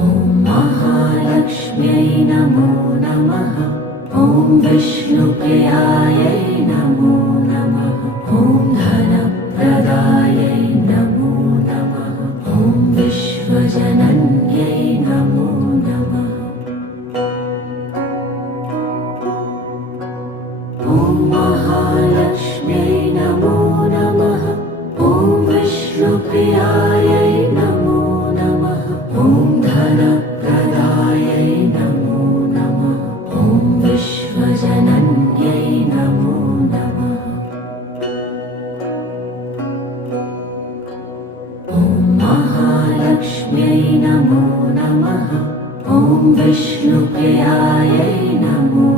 ॐ महालक्ष्म्यै नमो नमः। ॐ विष्णुप्रियायै नमो नमः। ॐ धनप्रदायै नमो नमः। ॐ विश्वजनन्यै नमो नमः। ॐ महालक्ष्म्यै नमो नमः। ॐ विष्णुप्रियायै नमो नमः। ॐ धनप्रदायै नमो नमः। ॐ विश्वजनन्यै नमो नमः। ॐ महालक्ष्म्यै नमो नमः। ॐ विष्णुप्रियायै नमो